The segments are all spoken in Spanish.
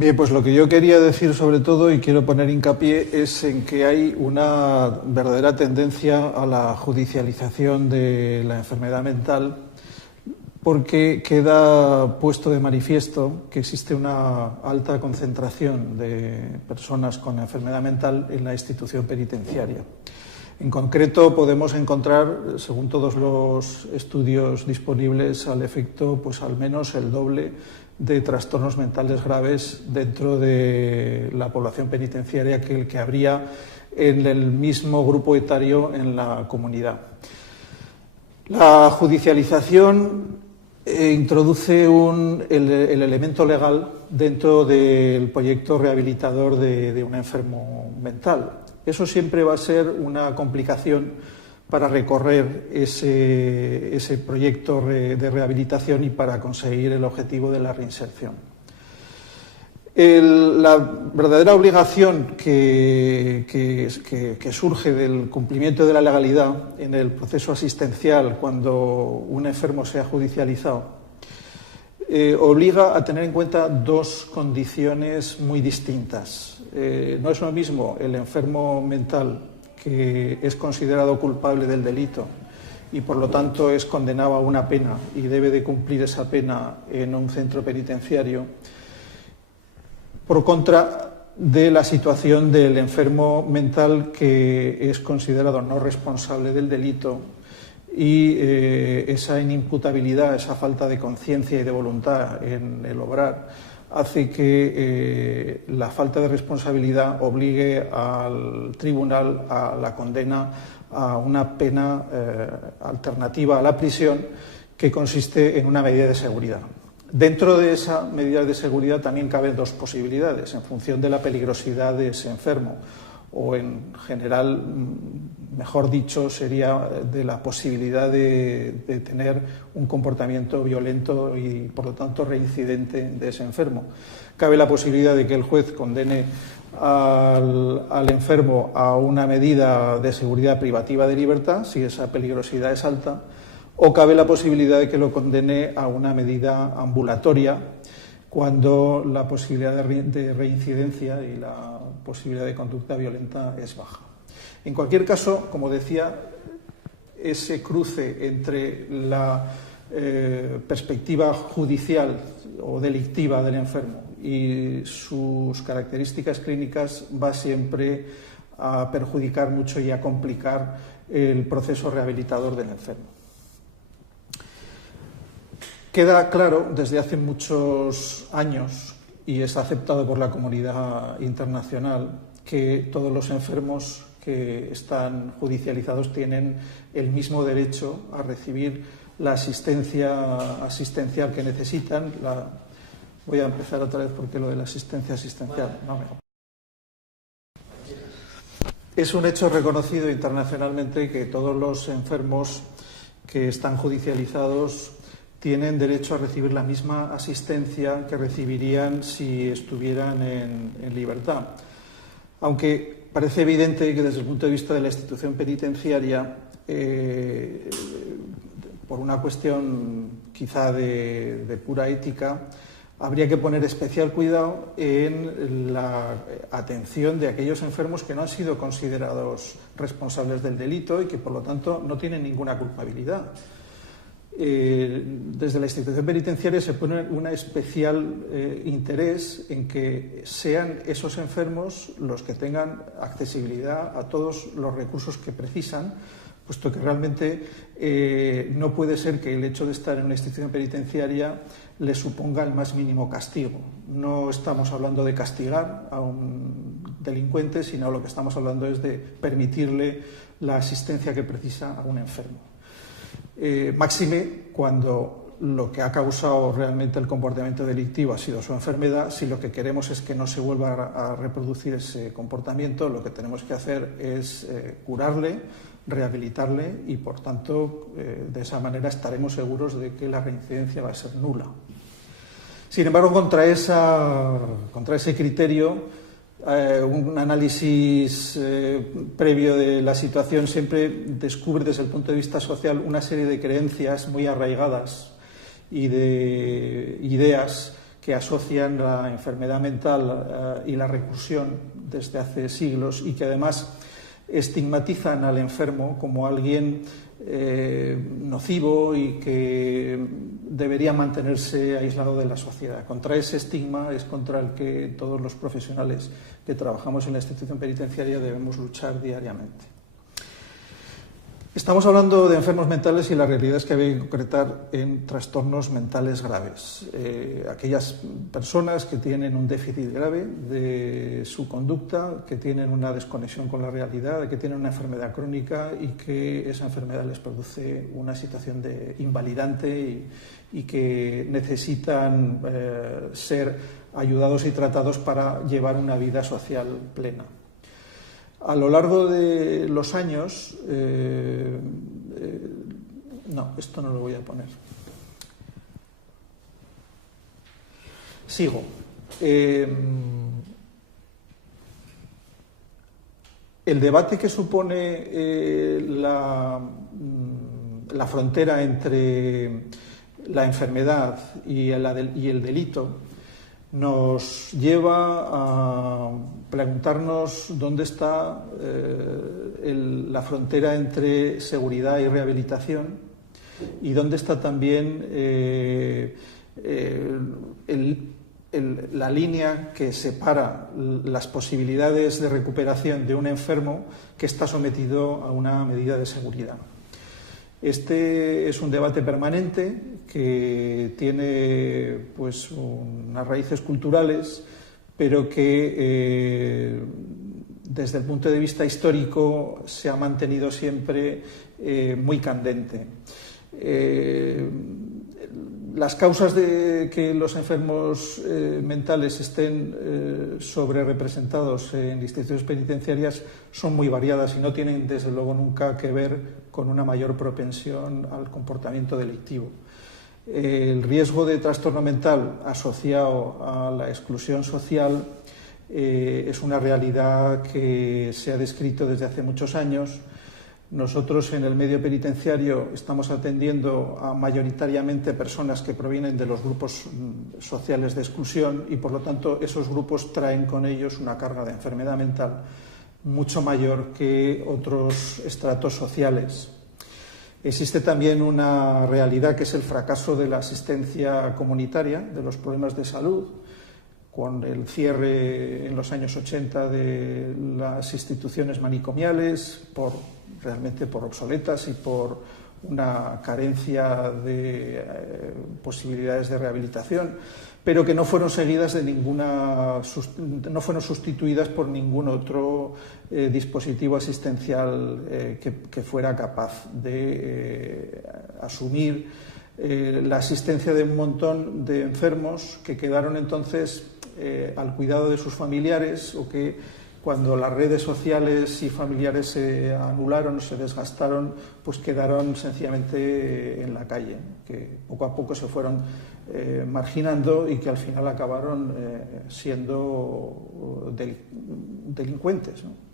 Bien, pues lo que yo quería decir sobre todo, y quiero poner hincapié, es en que hay una verdadera tendencia a la judicialización de la enfermedad mental, porque queda puesto de manifiesto que existe una alta concentración de personas con enfermedad mental en la institución penitenciaria. En concreto, podemos encontrar, según todos los estudios disponibles al efecto, pues al menos el doble de trastornos mentales graves dentro de la población penitenciaria que el que habría en el mismo grupo etario en la comunidad. La judicialización introduce el elemento legal dentro del proyecto rehabilitador de un enfermo mental. Eso siempre va a ser una complicación para recorrer ese proyecto de rehabilitación y para conseguir el objetivo de la reinserción. La verdadera obligación que surge del cumplimiento de la legalidad en el proceso asistencial cuando un enfermo sea judicializado obliga a tener en cuenta dos condiciones muy distintas. No es lo mismo el enfermo mental que es considerado culpable del delito y por lo tanto es condenado a una pena y debe de cumplir esa pena en un centro penitenciario, por contra de la situación del enfermo mental que es considerado no responsable del delito y esa inimputabilidad, esa falta de conciencia y de voluntad en el obrar hace que la falta de responsabilidad obligue al tribunal a la condena a una pena alternativa a la prisión que consiste en una medida de seguridad. Dentro de esa medida de seguridad también caben dos posibilidades en función de la peligrosidad de ese enfermo o en general, mejor dicho, sería de la posibilidad de tener un comportamiento violento y, por lo tanto, reincidente de ese enfermo. Cabe la posibilidad de que el juez condene al enfermo a una medida de seguridad privativa de libertad, si esa peligrosidad es alta, o cabe la posibilidad de que lo condene a una medida ambulatoria cuando la posibilidad de reincidencia y la posibilidad de conducta violenta es baja. En cualquier caso, como decía, ese cruce entre la perspectiva judicial o delictiva del enfermo y sus características clínicas va siempre a perjudicar mucho y a complicar el proceso rehabilitador del enfermo. Queda claro desde hace muchos años, y es aceptado por la comunidad internacional, que todos los enfermos que están judicializados tienen el mismo derecho a recibir la asistencia asistencial que necesitan. Voy a empezar otra vez porque lo de la asistencia asistencial. No, mejor. Es un hecho reconocido internacionalmente que todos los enfermos que están judicializados tienen derecho a recibir la misma asistencia que recibirían si estuvieran en libertad. Aunque parece evidente que desde el punto de vista de la institución penitenciaria, por una cuestión quizá de pura ética, habría que poner especial cuidado en la atención de aquellos enfermos que no han sido considerados responsables del delito y que por lo tanto no tienen ninguna culpabilidad. Desde la institución penitenciaria se pone un especial interés en que sean esos enfermos los que tengan accesibilidad a todos los recursos que precisan, puesto que realmente no puede ser que el hecho de estar en una institución penitenciaria le suponga el más mínimo castigo. No estamos hablando de castigar a un delincuente, sino lo que estamos hablando es de permitirle la asistencia que precisa a un enfermo. Máxime cuando lo que ha causado realmente el comportamiento delictivo ha sido su enfermedad. Si lo que queremos es que no se vuelva a reproducir ese comportamiento, lo que tenemos que hacer es curarle, rehabilitarle y, por tanto, de esa manera estaremos seguros de que la reincidencia va a ser nula. Sin embargo, contra ese criterio, un análisis previo de la situación siempre descubre desde el punto de vista social una serie de creencias muy arraigadas y de ideas que asocian la enfermedad mental y la recursión desde hace siglos y que además estigmatizan al enfermo como alguien nocivo y que debería mantenerse aislado de la sociedad. Contra ese estigma es contra el que todos los profesionales que trabajamos en la institución penitenciaria debemos luchar diariamente. Estamos hablando de enfermos mentales y la realidad es que hay que concretar en trastornos mentales graves. Aquellas personas que tienen un déficit grave de su conducta, que tienen una desconexión con la realidad, que tienen una enfermedad crónica y que esa enfermedad les produce una situación de invalidante y que necesitan ser ayudados y tratados para llevar una vida social plena. A lo largo de los años, no, esto no lo voy a poner. Sigo. El debate que supone la frontera entre la enfermedad y el delito nos lleva a preguntarnos dónde está la frontera entre seguridad y rehabilitación y dónde está también la línea que separa las posibilidades de recuperación de un enfermo que está sometido a una medida de seguridad. Este es un debate permanente que tiene pues unas raíces culturales, pero que desde el punto de vista histórico se ha mantenido siempre muy candente. Las causas de que los enfermos mentales estén sobrerepresentados en instituciones penitenciarias son muy variadas y no tienen desde luego nunca que ver con una mayor propensión al comportamiento delictivo. El riesgo de trastorno mental asociado a la exclusión social es una realidad que se ha descrito desde hace muchos años. Nosotros en el medio penitenciario estamos atendiendo a mayoritariamente personas que provienen de los grupos sociales de exclusión y por lo tanto esos grupos traen con ellos una carga de enfermedad mental mucho mayor que otros estratos sociales. Existe también una realidad que es el fracaso de la asistencia comunitaria, de los problemas de salud, con el cierre en los años 80 de las instituciones manicomiales, realmente por obsoletas y por una carencia de posibilidades de rehabilitación, pero que no fueron seguidas no fueron sustituidas por ningún otro dispositivo asistencial que fuera capaz de asumir la asistencia de un montón de enfermos que quedaron entonces al cuidado de sus familiares o que cuando las redes sociales y familiares se anularon o se desgastaron, pues quedaron sencillamente en la calle, que poco a poco se fueron marginando y que al final acabaron siendo delincuentes, ¿no?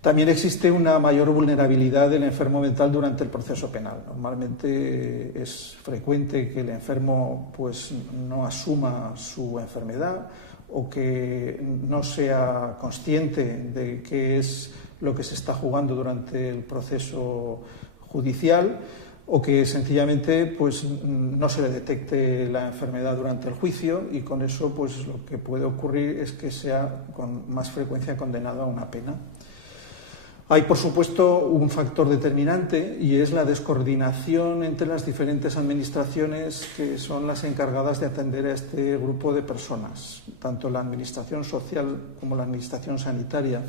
También existe una mayor vulnerabilidad del enfermo mental durante el proceso penal. Normalmente es frecuente que el enfermo pues, no asuma su enfermedad o que no sea consciente de qué es lo que se está jugando durante el proceso judicial o que sencillamente pues, no se le detecte la enfermedad durante el juicio y con eso pues, lo que puede ocurrir es que sea con más frecuencia condenado a una pena. Hay, por supuesto, un factor determinante y es la descoordinación entre las diferentes administraciones que son las encargadas de atender a este grupo de personas. Tanto la administración social como la administración sanitaria,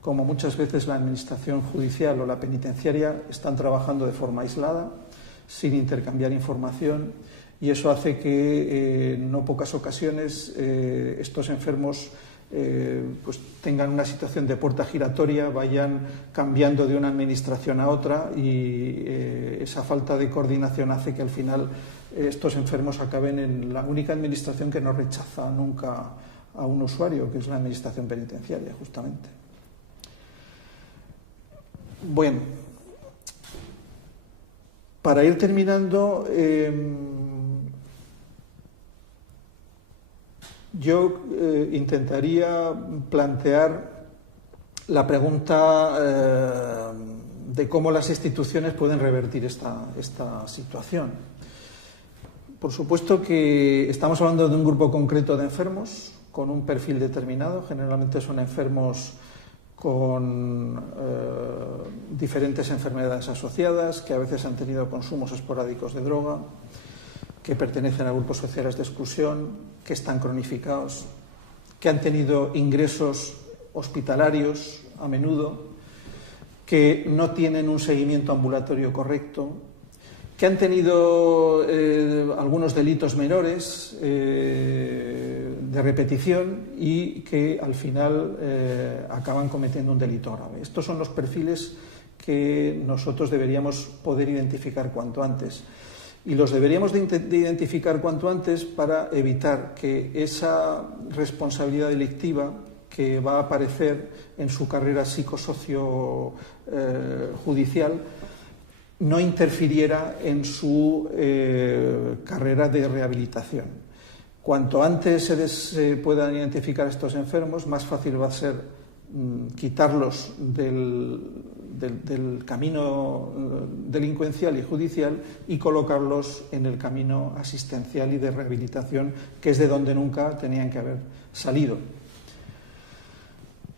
como muchas veces la administración judicial o la penitenciaria, están trabajando de forma aislada, sin intercambiar información, y eso hace que en no pocas ocasiones estos enfermos pues tengan una situación de puerta giratoria, vayan cambiando de una administración a otra y esa falta de coordinación hace que al final estos enfermos acaben en la única administración que no rechaza nunca a un usuario, que es la administración penitenciaria, justamente. Bueno, para ir terminando, Yo intentaría plantear la pregunta de cómo las instituciones pueden revertir esta situación. Por supuesto que estamos hablando de un grupo concreto de enfermos con un perfil determinado. Generalmente son enfermos con diferentes enfermedades asociadas, que a veces han tenido consumos esporádicos de droga, que pertenecen a grupos sociales de exclusión, que están cronificados, que han tenido ingresos hospitalarios a menudo, que no tienen un seguimiento ambulatorio correcto, que han tenido algunos delitos menores de repetición y que al final acaban cometiendo un delito grave. Estos son los perfiles que nosotros deberíamos poder identificar cuanto antes. Y los deberíamos de identificar cuanto antes para evitar que esa responsabilidad delictiva que va a aparecer en su carrera psicosocio judicial no interfiriera en su carrera de rehabilitación. Cuanto antes se puedan identificar estos enfermos, más fácil va a ser quitarlos del camino delincuencial y judicial y colocarlos en el camino asistencial y de rehabilitación, que es de donde nunca tenían que haber salido.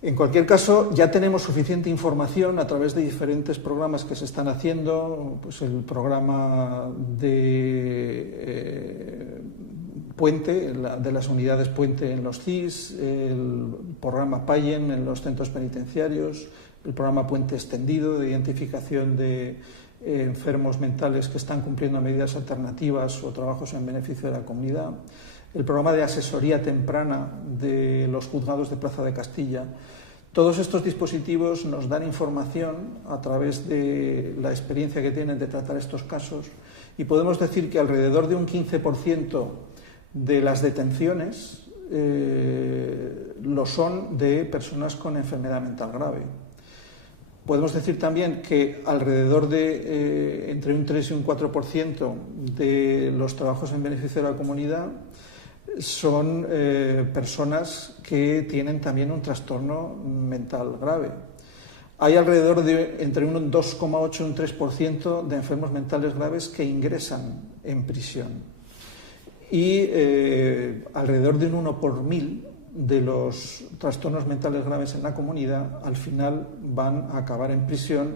En cualquier caso, ya tenemos suficiente información a través de diferentes programas que se están haciendo, pues el programa de Puente, de las unidades Puente en los CIS, el programa PAYEN en los centros penitenciarios, el programa Puente Extendido de identificación de enfermos mentales que están cumpliendo medidas alternativas o trabajos en beneficio de la comunidad, el programa de asesoría temprana de los juzgados de Plaza de Castilla. Todos estos dispositivos nos dan información a través de la experiencia que tienen de tratar estos casos y podemos decir que alrededor de un 15% de las detenciones lo son de personas con enfermedad mental grave. Podemos decir también que alrededor de entre un 3 y un 4% de los trabajos en beneficio de la comunidad son personas que tienen también un trastorno mental grave. Hay alrededor de entre un 2,8 y un 3% de enfermos mentales graves que ingresan en prisión. Y alrededor de un 1 por 1000 de los trastornos mentales graves en la comunidad al final van a acabar en prisión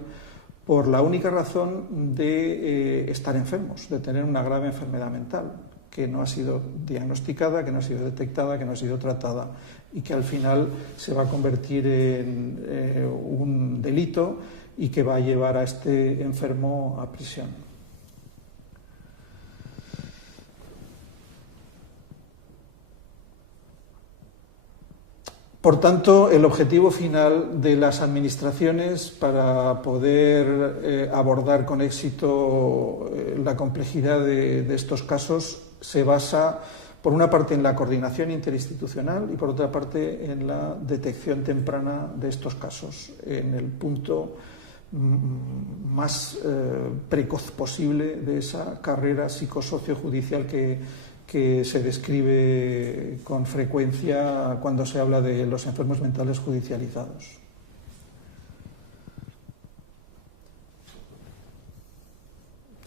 por la única razón de estar enfermos, de tener una grave enfermedad mental que no ha sido diagnosticada, que no ha sido detectada, que no ha sido tratada y que al final se va a convertir en un delito y que va a llevar a este enfermo a prisión. Por tanto, el objetivo final de las administraciones para poder abordar con éxito la complejidad de estos casos se basa, por una parte, en la coordinación interinstitucional y, por otra parte, en la detección temprana de estos casos, en el punto más precoz posible de esa carrera psicosociojudicial que se describe con frecuencia cuando se habla de los enfermos mentales judicializados.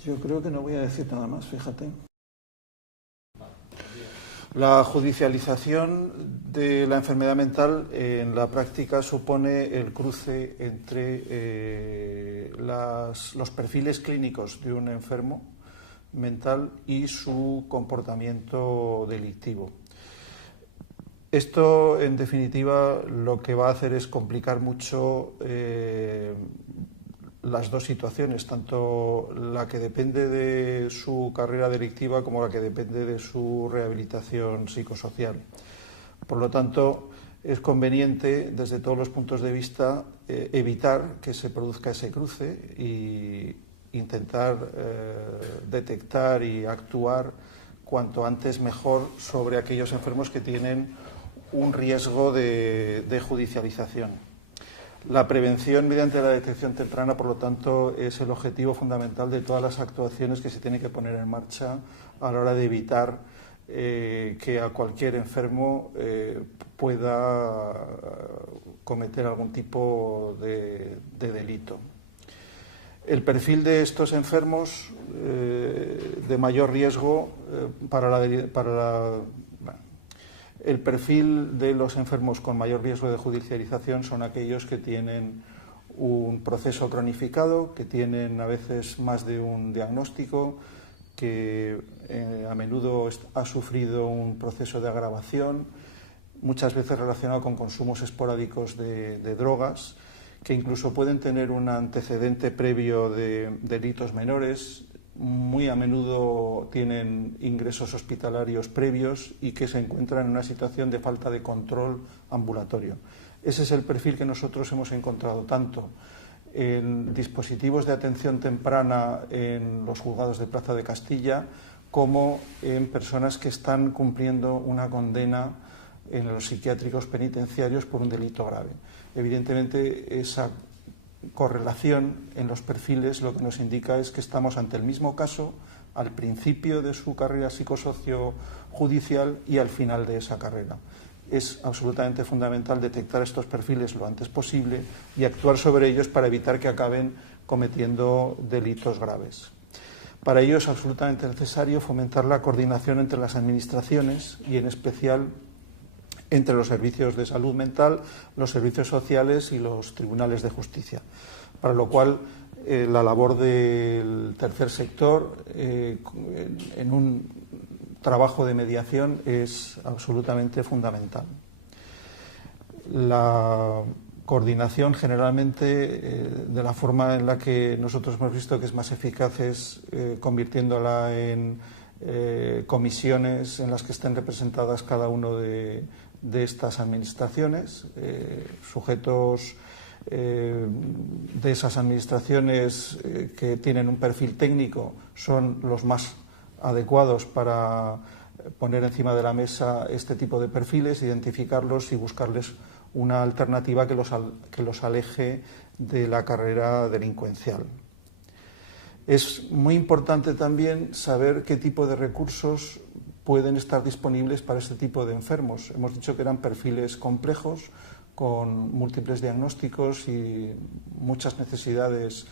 Yo creo que no voy a decir nada más, fíjate. La judicialización de la enfermedad mental en la práctica supone el cruce entre los perfiles clínicos de un enfermo mental y su comportamiento delictivo. Esto, en definitiva, lo que va a hacer es complicar mucho las dos situaciones, tanto la que depende de su carrera delictiva como la que depende de su rehabilitación psicosocial. Por lo tanto, es conveniente, desde todos los puntos de vista, evitar que se produzca ese cruce y intentar detectar y actuar cuanto antes mejor sobre aquellos enfermos que tienen un riesgo de judicialización. La prevención mediante la detección temprana, por lo tanto, es el objetivo fundamental de todas las actuaciones que se tienen que poner en marcha a la hora de evitar que a cualquier enfermo pueda cometer algún tipo de delito. El perfil de estos enfermos de mayor riesgo el perfil de los enfermos con mayor riesgo de judicialización son aquellos que tienen un proceso cronificado, que tienen a veces más de un diagnóstico, que a menudo ha sufrido un proceso de agravación, muchas veces relacionado con consumos esporádicos de drogas, que incluso pueden tener un antecedente previo de delitos menores, muy a menudo tienen ingresos hospitalarios previos y que se encuentran en una situación de falta de control ambulatorio. Ese es el perfil que nosotros hemos encontrado tanto en dispositivos de atención temprana en los juzgados de Plaza de Castilla como en personas que están cumpliendo una condena en los psiquiátricos penitenciarios por un delito grave. Evidentemente, esa correlación en los perfiles lo que nos indica es que estamos ante el mismo caso al principio de su carrera psicosociojudicial y al final de esa carrera. Es absolutamente fundamental detectar estos perfiles lo antes posible y actuar sobre ellos para evitar que acaben cometiendo delitos graves. Para ello es absolutamente necesario fomentar la coordinación entre las administraciones y en especial entre los servicios de salud mental, los servicios sociales y los tribunales de justicia, para lo cual la labor del tercer sector en un trabajo de mediación es absolutamente fundamental. La coordinación generalmente, de la forma en la que nosotros hemos visto que es más eficaz, es convirtiéndola en comisiones en las que estén representadas cada uno de estas administraciones, sujetos de esas administraciones que tienen un perfil técnico son los más adecuados para poner encima de la mesa este tipo de perfiles, identificarlos y buscarles una alternativa que los aleje de la carrera delincuencial. Es muy importante también saber qué tipo de recursos pueden estar disponibles para este tipo de enfermos. Hemos dicho que eran perfiles complejos, con múltiples diagnósticos y muchas necesidades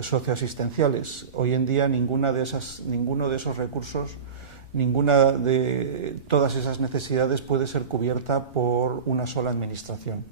socioasistenciales. Hoy en día ninguno de esos recursos, ninguna de todas esas necesidades puede ser cubierta por una sola administración.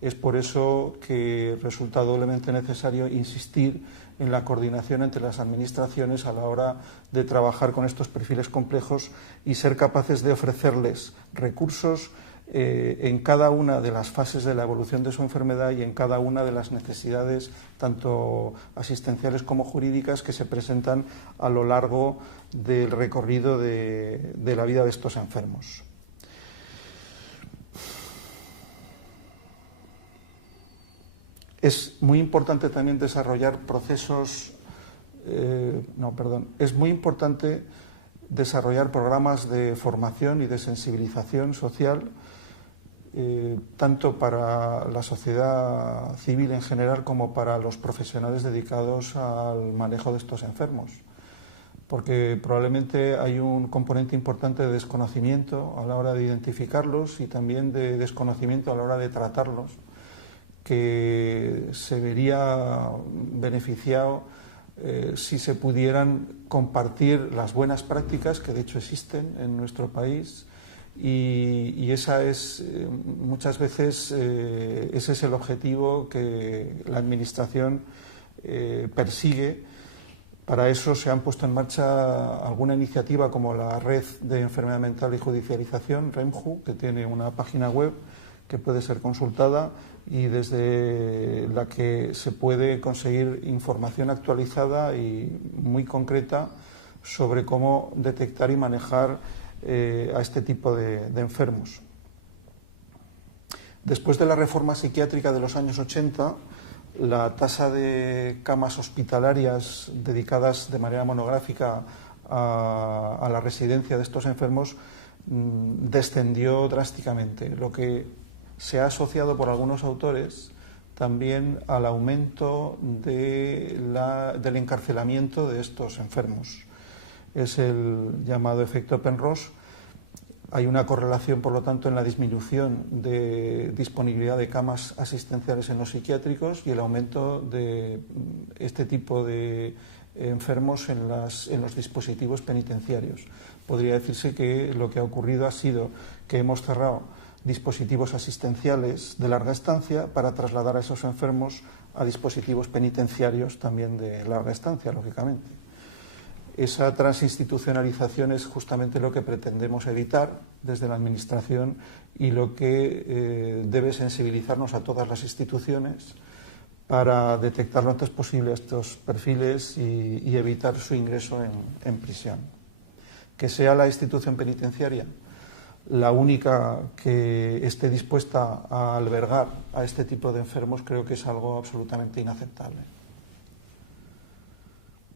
Es por eso que resulta doblemente necesario insistir en la coordinación entre las administraciones a la hora de trabajar con estos perfiles complejos y ser capaces de ofrecerles recursos en cada una de las fases de la evolución de su enfermedad y en cada una de las necesidades, tanto asistenciales como jurídicas, que se presentan a lo largo del recorrido de la vida de estos enfermos. Es muy importante también desarrollar es muy importante desarrollar programas de formación y de sensibilización social, tanto para la sociedad civil en general como para los profesionales dedicados al manejo de estos enfermos, porque probablemente hay un componente importante de desconocimiento a la hora de identificarlos y también de desconocimiento a la hora de tratarlos, que se vería beneficiado si se pudieran compartir las buenas prácticas que de hecho existen en nuestro país y esa es muchas veces ese es el objetivo que la Administración persigue. Para eso se han puesto en marcha alguna iniciativa como la Red de Enfermedad Mental y Judicialización, REMJU, que tiene una página web que puede ser consultada y desde la que se puede conseguir información actualizada y muy concreta sobre cómo detectar y manejar a este tipo de enfermos. Después de la reforma psiquiátrica de los años 80, la tasa de camas hospitalarias dedicadas de manera monográfica a la residencia de estos enfermos descendió drásticamente, lo que se ha asociado por algunos autores también al aumento del encarcelamiento de estos enfermos. Es el llamado efecto Penrose, Hay una correlación, por lo tanto, en la disminución de disponibilidad de camas asistenciales en los psiquiátricos y el aumento de este tipo de enfermos en los dispositivos penitenciarios. Podría decirse que lo que ha ocurrido ha sido que hemos cerrado dispositivos asistenciales de larga estancia para trasladar a esos enfermos a dispositivos penitenciarios también de larga estancia, lógicamente. Esa transinstitucionalización es justamente lo que pretendemos evitar desde la Administración y lo que debe sensibilizarnos a todas las instituciones para detectar lo antes posible estos perfiles y evitar su ingreso en prisión. Que sea la institución penitenciaria la única que esté dispuesta a albergar a este tipo de enfermos, creo que es algo absolutamente inaceptable.